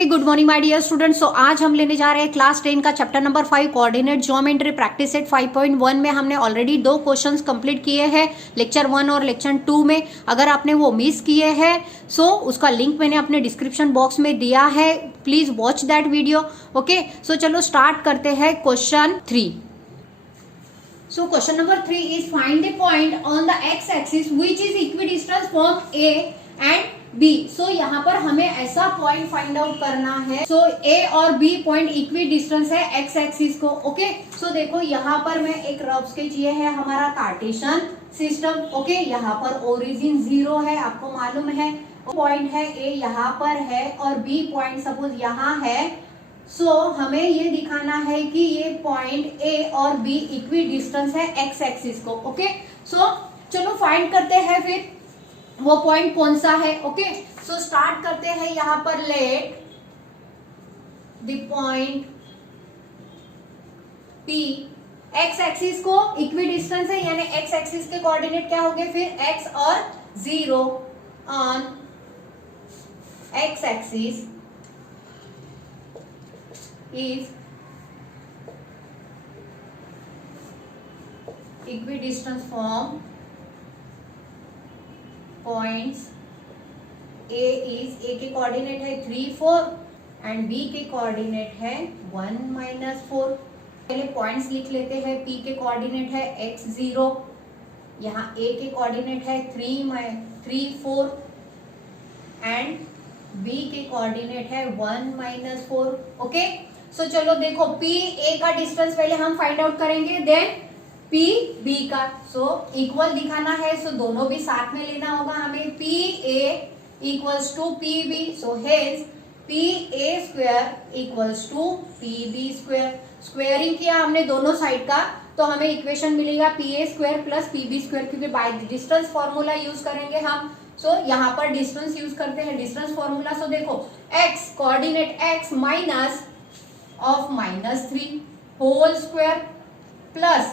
Good morning my dear students. तो आज हम लेने जा रहे हैं क्लास 10 का chapter number 5 coordinate geometry practice set 5.1 में हमने ऑलरेडी 2 क्वेश्चंस कंप्लीट किए हैं लेक्चर 1 और लेक्चर 2 में। अगर आपने वो मिस किए हैं सो उसका लिंक मैंने अपने डिस्क्रिप्शन बॉक्स में दिया है, please watch that video. Okay, so चलो स्टार्ट करते हैं question 3। So question number 3 is find the point on the x axis which is equidistant from A and B. So यहाँ पर हमें ऐसा पॉइंट फाइंड आउट करना है। So A और B पॉइंट इक्विडिस्टेंस है x एक्सिस को। ओके, सो देखो यहाँ पर मैं एक रफ स्केच, ये है हमारा कार्टेशियन सिस्टम। ओके, यहाँ पर ओरिजिन 0 है, आपको मालूम है। पॉइंट है A यहाँ पर है और B पॉइंट सपोज यहाँ है। सो हमें ये दिखाना है कि ये पॉइंट A और B इक्वी डिस्टेंस है x एक्सिस को। ओके, सो चलो फाइंड करते हैं फिर वो पॉइंट कौन सा है। ओके, सो स्टार्ट करते हैं यहाँ पर। Let the point P x axis को इक्वी डिस्टेंस है, यानी x एक्सिस के कोऑर्डिनेट क्या हो गए फिर x और 0 on x axis is equidistant from points A is A के कोऑर्डिनेट है 3, 4 एंड B के कोऑर्डिनेट है 1, -4। पहले पॉइंट्स लिख लेते हैं। P के कोऑर्डिनेट है x0, यहाँ A के कोऑर्डिनेट है 3, 4 एंड B के कोऑर्डिनेट है 1, -4। ओके, सो चलो देखो P A का डिस्टेंस पहले हम फाइंड आउट करेंगे, देन P B का। सो इक्वल दिखाना है, सो दोनों भी साथ में लेना होगा हमें। P A equals to P B, so hence P A square equals to P B square. Squaring किया हमने दोनों साइड का, तो हमें इक्वेशन मिलेगा P A square plus P B square, क्योंकि बाय डिस्टेंस फॉर्मूला यूज करेंगे हम। सो यहाँ पर डिस्टेंस यूज करते हैं, डिस्टेंस फॉर्मूला। सो देखो x coordinate x minus of -3 whole square plus,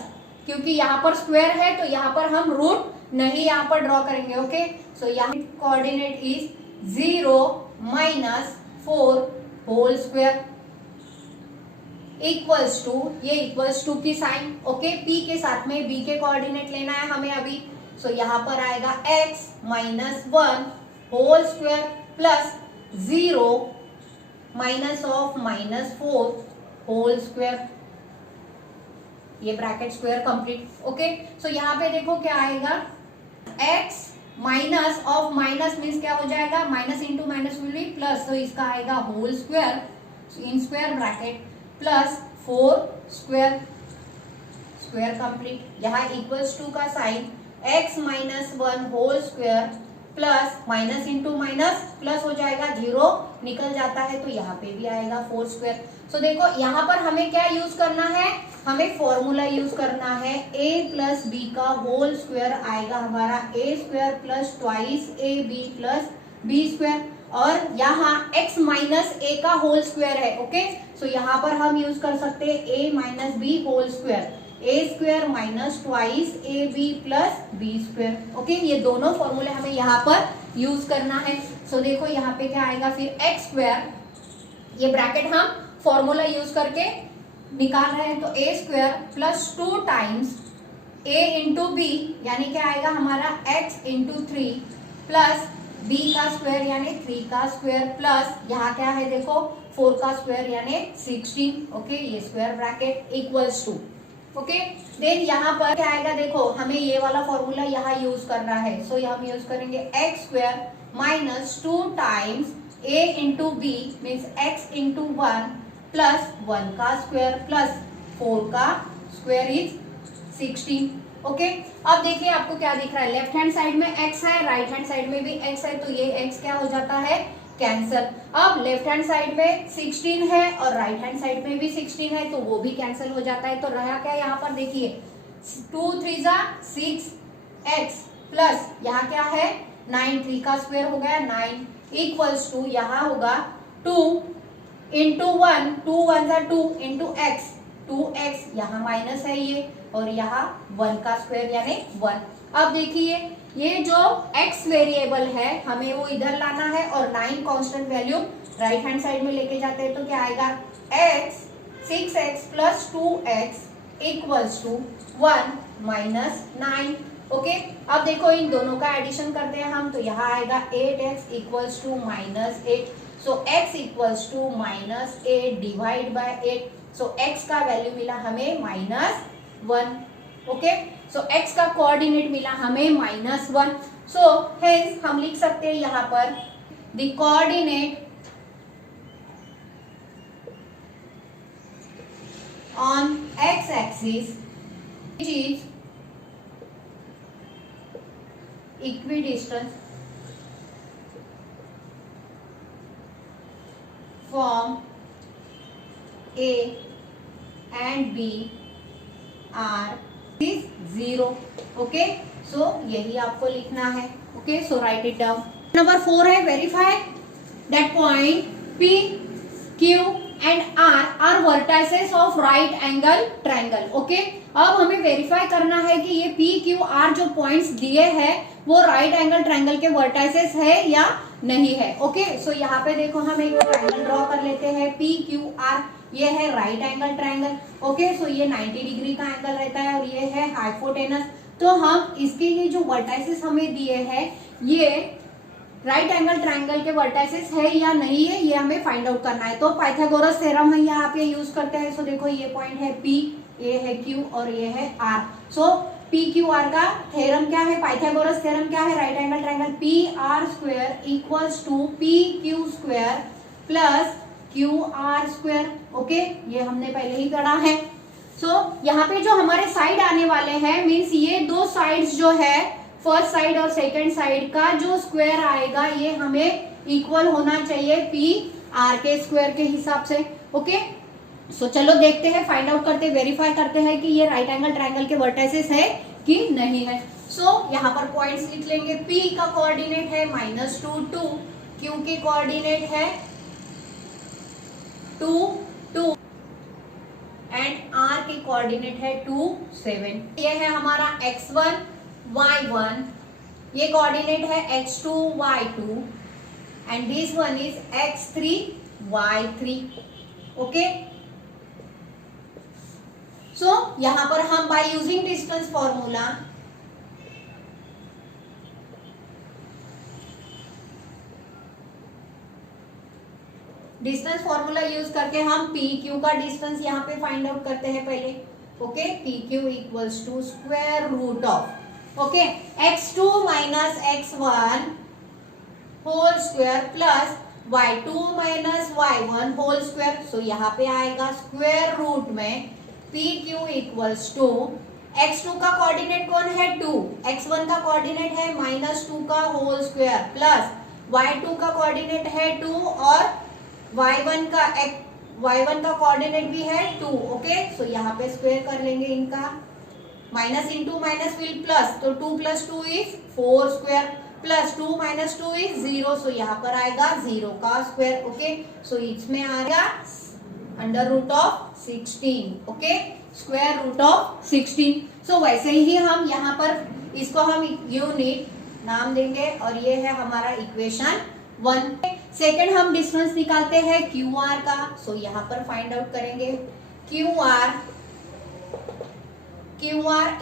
क्योंकि यहाँ पर स्क्वायर है तो यहाँ पर हम रूट नहीं यहाँ पर ड्रॉ करेंगे। ओके, सो यहाँ coordinate is 0 -4 whole square equals to, ये इक्वल्स टू की साइन। ओके, P के साथ में B के कोऑर्डिनेट लेना है हमें अभी। सो यहाँ पर आएगा x -1 whole square plus 0 minus of -4 whole square, ये bracket square complete. Okay, so यहाँ पे देखो क्या आएगा, x minus of minus means क्या हो जाएगा, minus into minus will be plus, तो इसका आएगा whole square in square bracket plus 4 square, square complete. यहाँ इक्वल्स टू का sign x -1 whole square plus minus into minus plus हो जाएगा, 0 निकल जाता है तो यहाँ पे भी आएगा 4 स्क्वायर। सो देखो यहाँ पर हमें क्या यूज करना है, हमें फॉर्मूला यूज करना है। a प्लस बी का होल स्क्वायर आएगा हमारा a square plus twice a b plus b square, और यहाँ x माइनस a का होल स्क्वायर है। ओके, सो यहाँ पर हम यूज कर सकते हैं a minus b whole square, a square minus twice a b plus b square. Okay, ये दोनों फॉर्मूले हमें यहाँ पर यूज करना है। सो देखो यहाँ पे क्या आएगा फिर x स्क्वायर, ये ब्रैकेट हम फॉर्मूला यूज करके निकाल रहे हैं, तो a square plus 2 times a into b, यानी क्या आएगा हमारा x इंटू 3 प्लस b का स्क्वायर यानी 3 का स्क्वायर प्लस यहाँ क्या है देखो 4 का स्क्वायर यानी 16। ओके, ये square bracket equals to. Okay, then यहाँ पर क्या आएगा देखो, हमें ये वाला फॉर्मूला यहाँ यूज करना है। सो हम यूज करेंगे x square minus 2 times a into b means x into 1 plus 1 का स्क्वायर प्लस 4 का स्क्वायर इज 16। ओके, अब देखिए आपको क्या दिख रहा है, लेफ्ट हैंड साइड में x है, राइट हैंड साइड में भी x है, तो ये x क्या हो जाता है, कैंसल। अब लेफ्ट हैंड साइड में 16 है और राइट हैंड साइड में भी 16 है, तो वो भी कैंसिल हो जाता है। तो रहा क्या यहाँ पर देखिए 2 3 6 x प्लस यहाँ क्या है 9, 3 का स्क्वायर हो गया 9 इक्वल्स टू यहाँ होगा 2 इंटू 1, 2 1 2 इंटू x, 2x यहाँ माइनस है ये, और यहाँ 1 का स्क्वायर यानी 1। अब देखिए ये जो x वेरिएबल है हमें वो इधर लाना है और 9 constant value right hand side में लेके जाते हैं तो क्या आएगा, x 6x plus 2x equals to 1 minus 9। Okay, अब देखो इन दोनों का एडिशन करते हैं हम, तो यहाँ आएगा 8x equals to minus 8। So x equals to minus 8 divide by 8। So x का वैल्यू मिला हमें -1। ओके, सो x का कोऑर्डिनेट मिला हमें -1। सो हेंस हम लिख सकते हैं यहाँ पर the coordinate on x axis which is equidistant from A and B are is 0। Okay, so यही आपको लिखना है। Okay, so write it down. Number 4 है verify that point P, Q and R vertices of right angle triangle. Okay, अब हमें verify करना है कि ये पी क्यू आर जो पॉइंट्स दिए हैं वो राइट एंगल ट्रायंगल के वर्टाइसेस है या नहीं है। ओके, सो यहाँ पे देखो हम एक ट्रायंगल ड्रॉ कर लेते हैं पी क्यू आर। ये है right angle triangle. Okay, so ये 90 डिग्री का एंगल रहता है और ये है हाइपोटेनस। तो हम इसके ये जो वर्टाइसेस हमें दिए हैं ये राइट एंगल ट्रायंगल के वर्टाइसेस है या नहीं है, ये हमें फाइंड आउट करना है। तो पाइथागोरस थ्योरम है यहाँ पे यूज करते हैं। सो देखो ये पॉइंट है P, ये है Q और ये है R। So P Q R का थ्योरम क्या है, पाइथागोरस थ्योरम क्या है, right angle triangle P R square equals to P Q square plus Q R square. Okay, ये हमने पहले ही पढ़ा है। सो यहाँ पे जो हमारे साइड आने वाले हैं मीन्स ये दो साइड्स जो है फर्स्ट साइड और सेकंड साइड का जो स्क्वायर आएगा ये हमें इक्वल होना चाहिए पी आर के स्क्वायर के हिसाब से। ओके, सो चलो देखते हैं, फाइंड आउट करते हैं, वेरीफाई करते हैं कि ये राइट एंगल ट्रायंगल के वर्टाइसेस है कि नहीं है। सो यहाँ पर पॉइंट्स लिख लेंगे। P का कोऑर्डिनेट है -2 2, Q के कोऑर्डिनेट है 2 2 एंड R के कोऑर्डिनेट है 2 7। ये है हमारा x1 y1, ये कोऑर्डिनेट है x2 y2 and this one is x3 y3। Okay, so यहां पर हम by using distance formula use करके हम पी क्यू का डिस्टेंस यहाँ पे फाइंड आउट करते हैं पहले। Okay, P Q equals to square root of okay x2 minus x1 whole square plus y2 minus y1 whole square. So यहाँ पे आएगा स्क्वायर रूट में pq इक्वल्स टू x2 का कोऑर्डिनेट कौन है 2, x1 का कोऑर्डिनेट है -2 का होल स्क्वायर प्लस y2 का कोऑर्डिनेट है 2 और y1 का कोऑर्डिनेट भी है 2। ओके, सो यहाँ पे स्क्वायर कर लेंगे इनका, minus into minus will plus, तो 2 + 2 इज 4 स्क्वायर प्लस 2 - 2 इज 0। सो यहाँ पर आएगा 0 का स्क्वायर। ओके, सो इसमें आएगा √16। Okay, square root of 16। So वैसे ही हम यहाँ पर इसको हम यूनिट नाम देंगे और ये है हमारा इक्वेशन 1। सेकेंड हम डिस्टेंस निकालते हैं क्यू आर का। सो यहाँ पर फाइंड आउट करेंगे Q R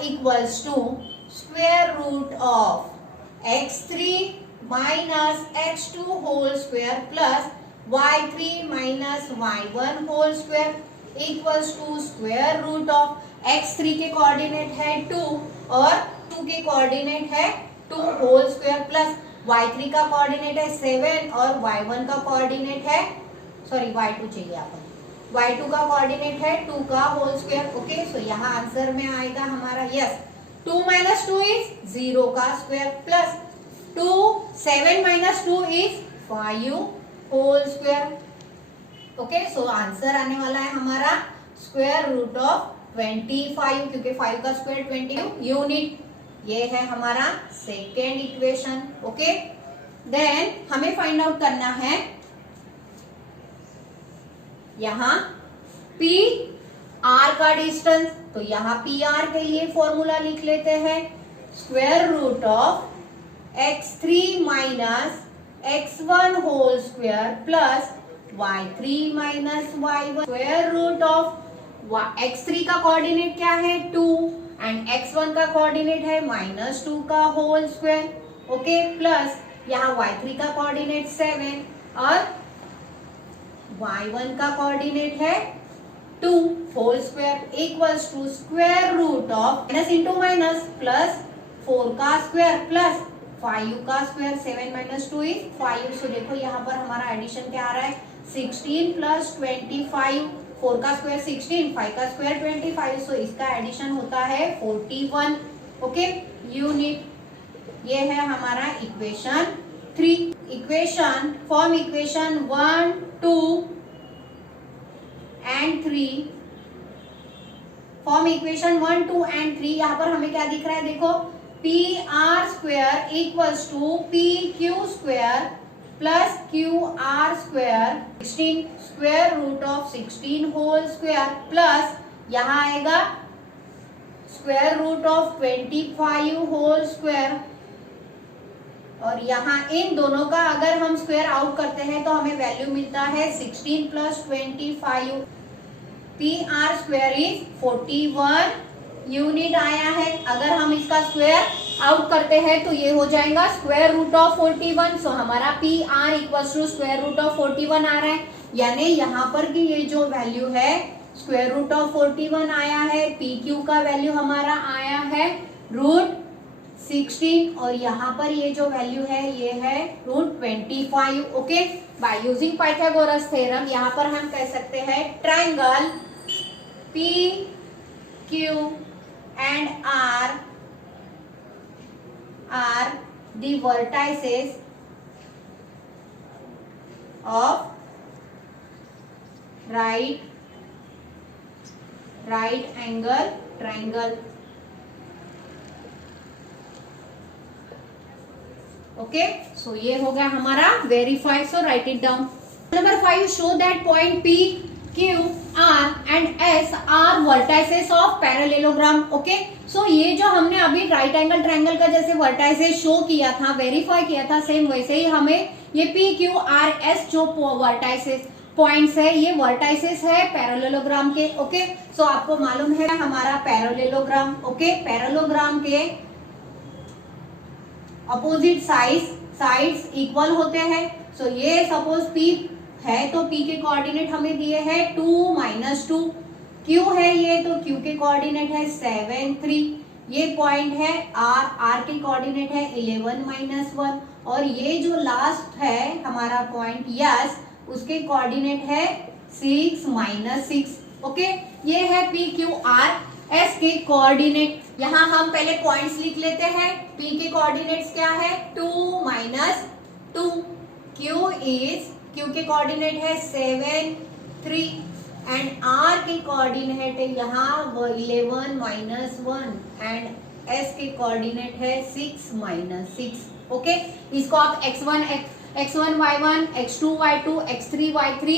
equals to square root of x3 minus x2 whole square plus y3 minus y1 whole square equals to square root of x3 के coordinate है 2 और 2 के कोऑर्डिनेट है 2 whole square plus y3 का coordinate है 7 और y1 का coordinate है y2 चाहिए आपको, y2 का कोऑर्डिनेट है 2 का होल स्क्वायर। ओके, सो यहाँ आंसर में आएगा हमारा यस 2 - 2 इज 0 का square plus 7 - 2 is 5 whole square. Okay, so answer आने वाला है हमारा स्क्वायर रूट ऑफ 25 क्योंकि 5 का स्क्वायर 20 यूनिट। ये है हमारा सेकेंड इक्वेशन। ओके, देन हमें फाइंड आउट करना है यहाँ पी आर का डिस्टेंस। तो यहाँ पी आर के लिए फॉर्मूला लिख लेते हैं square root of x3 minus x1 whole square plus y3 minus y1 square root of x3 का कोऑर्डिनेट क्या है 2 एंड x1 का कोऑर्डिनेट है -2 का होल स्क्वायर ओके प्लस यहाँ y3 का कोऑर्डिनेट 7 और y1 का कोऑर्डिनेट है 2 whole square equals to square root of minus into minus plus 4 का स्क्वायर प्लस 5 का स्क्वायर 7 माइनस 2 इज 5 सो देखो यहाँ पर हमारा एडिशन क्या आ रहा है 16 प्लस 25 4 का स्क्वायर 16 5 का स्क्वायर 25 सो इसका एडिशन होता है 41 ओके यूनिट ये है हमारा equation 3 equation form equation 1 2 and 3 form equation 1 2 and 3 यहाँ पर हमें क्या दिख रहा है देखो P R square equals to P Q square plus Q R square 16 square root of 16 whole square plus यहाँ आएगा square root of 25 whole square और यहाँ इन दोनों का अगर हम स्क्वायर आउट करते हैं तो हमें वैल्यू मिलता है 16 plus 25 P R square is 41 unit आया है अगर हम इसका स्क्वायर आउट करते हैं तो ये हो जाएगा स्क्वायर रूट ऑफ 41 सो हमारा P R equals to square root of 41 आ रहा है यानी यहाँ पर की ये जो वैल्यू है स्क्वायर रूट ऑफ 41 आया है पी क्यू का वैल्यू हमारा आया है रूट 16 और यहाँ पर ये जो वैल्यू है ये है root 25 okay by using Pythagoras theorem यहाँ पर हम कह सकते हैं triangle P Q and R are the vertices of right angle triangle okay so ये हो गया हमारा verify so write it down number 5 show that point P Q R and S are vertices of parallelogram okay so ये जो हमने अभी right angle triangle का जैसे वर्टाइसेस शो किया था वेरीफाई किया था सेम वैसे ही हमें ये P Q R S जो वर्टाइसेस पॉइंट्स है ये वर्टाइसेस है पैरेललोग्राम के ओके सो आपको मालूम है हमारा पैरेललोग्राम ओके पैरेललोग्राम के अपोजिट साइड्स इक्वल होते हैं सो ये सपोज P है तो P के कोऑर्डिनेट हमें दिए हैं 2 - 2 Q है ये तो Q के कोऑर्डिनेट है 7 3 ये पॉइंट है R के कोऑर्डिनेट है 11 - 1 और ये जो लास्ट है हमारा पॉइंट यस उसके कोऑर्डिनेट है 6 - 6 ओके ये है P Q R S के कोऑर्डिनेट यहाँ हम पहले पॉइंट्स लिख लेते हैं P के कोऑर्डिनेट्स क्या है 2 - 2 Q के कोऑर्डिनेट है 7 3 एंड R के कोऑर्डिनेट है यहाँ 11 - 1 एंड S के कोऑर्डिनेट है 6 - 6 ओके इसको आप x1 y1 x2 y2 x3 y3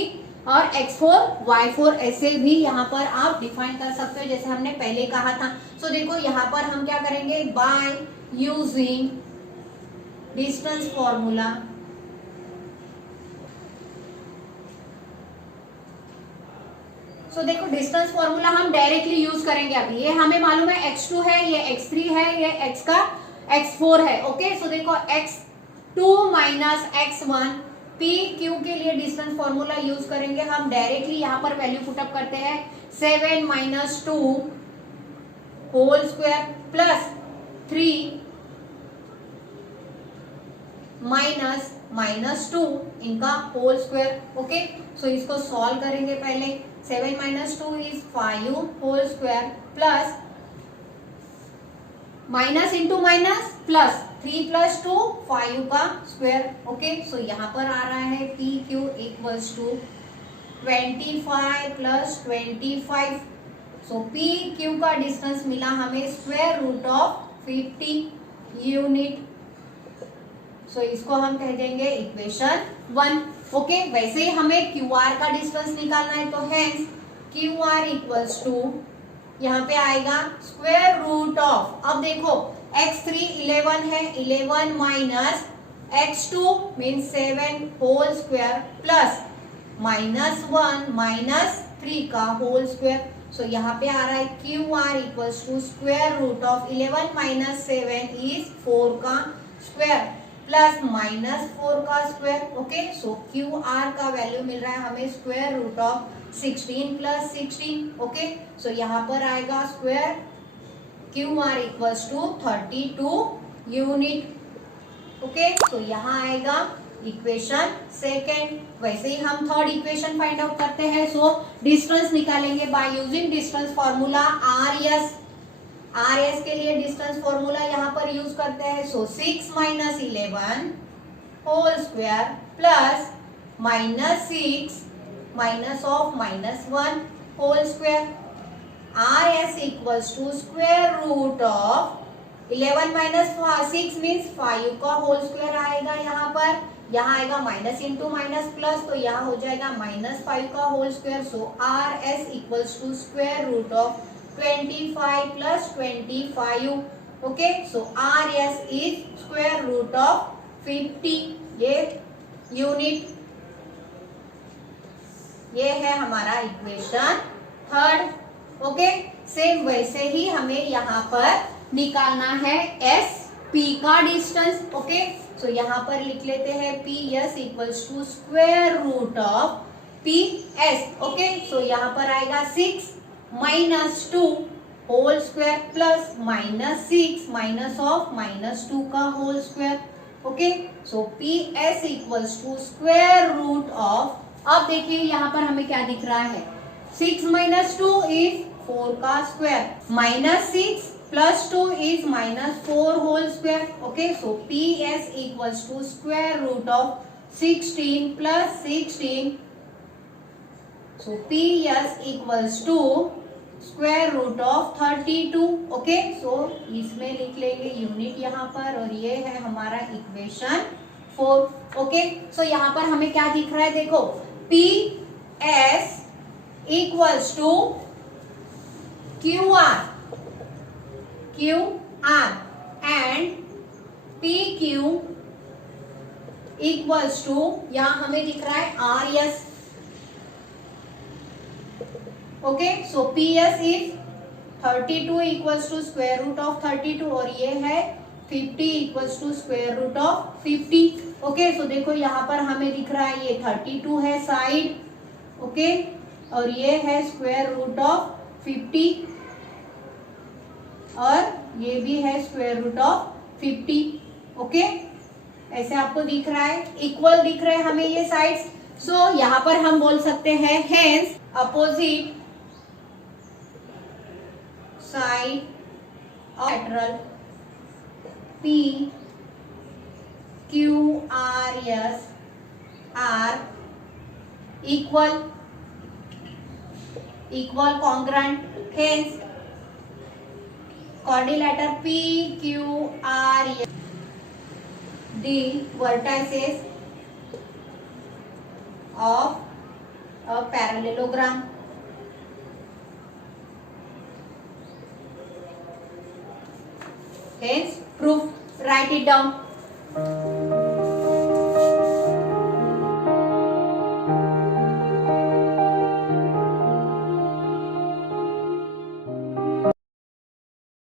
और x4 y4 ऐसे भी यहाँ पर आप डिफाइन कर सकते हो जैसे हमने पहले कहा था सो देखो यहाँ पर हम क्या करेंगे बाय यूजिंग डिस्टेंस फॉर्मूला देखो डिस्टेंस फॉर्मूला हम डायरेक्टली यूज करेंगे अभी ये हमें मालूम है x2 है ये x3 है ये x4 है ओके सो देखो x2 - x1 P Q के लिए डिस्टेंस फॉर्मूला यूज करेंगे हम डायरेक्टली यहाँ पर वैल्यू पुटअप करते हैं 7 - 2 होल स्क्वायर प्लस 3 - 2 इनका होल स्क्वायर ओके सो इसको सॉल्व करेंगे पहले 7 - 2 is 5 whole square plus minus into minus plus 3 + 2 5 का स्क्वायर ओके सो यहाँ पर आ रहा है P Q equals to 25 + 25 so P Q का डिस्टेंस मिला हमें square root of 50 unit so इसको हम कह देंगे इक्वेशन 1 ओके वैसे ही हमें क्यू आर का डिस्टेंस निकालना है तो hence Q R equals to यहाँ पे आएगा स्क्वायर रूट ऑफ अब देखो x3 11 है 11 - x2 means 7 whole square plus -1 -3 का होल स्क्वायर। सो यहाँ पे आ रहा है Q R equals to square root of 11 - 7 is 4 का स्क्वायर प्लस -4 का square. Okay, so Q R का वैल्यू मिल रहा है हमें square root of 16 + 16। Okay, so यहाँ पर आएगा square Q R equals to 32 unit. Okay, तो यहाँ आएगा इक्वेशन सेकेंड। वैसे ही हम थर्ड इक्वेशन फाइंड आउट करते हैं। सो डिस्टेंस निकालेंगे by using distance formula R S के लिए डिस्टेंस फॉर्मूला यहाँ पर यूज करते हैं। So 6 - 11 whole square plus -6 -1 whole square. R S equals to square root of 11 - 6 means 5 का होल स्क्वायर आएगा। यहाँ आएगा माइनस इंटू माइनस प्लस, तो यहाँ हो जाएगा -5 का whole square. So R S equals to square root of 25 + 25। Okay, so R S is square root of 50 ये यूनिट। ये है हमारा इक्वेशन थर्ड। ओके, सेम वैसे ही हमें यहाँ पर निकालना है एस पी का डिस्टेंस। ओके, सो यहाँ पर लिख लेते हैं P S equals to square root of P S. Okay, so यहाँ पर आएगा 6 - 2 होल स्क्वायर प्लस -6 -2 का whole square. Okay, so P S equals to square root of, अब देखिए यहाँ पर हमें क्या दिख रहा है, 6 - 2 इज 4 का square, -6 + 2 is -4 whole square. Okay, so P S equals to square root of 16 + 16। So P S equals to square root of 32। Okay, so इसमें लिख लेंगे यूनिट यहाँ पर, और ये है हमारा इक्वेशन 4। ओके, सो यहाँ पर हमें क्या दिख रहा है, देखो P S equals to Q R and P Q equals to, यहाँ हमें दिख रहा है R S. Okay, so P S is 32 equals to square root of 32, और ये है 50 equals to square root of 50। Okay, so देखो यहाँ पर हमें दिख रहा है ये 32 है साइड। ओके, और ये है स्क्वायर रूट ऑफ 50, और ये भी है स्क्वायर रूट ऑफ 50। ओके, ऐसे आपको दिख रहा है, इक्वल दिख रहे हैं हमें ये साइड्स। सो यहाँ पर हम बोल सकते हैं hence opposite side of lateral P Q R S are equal congruent. Hence quadrilateral P Q R S, the vertices of a parallelogram. Hence proof. Write it down.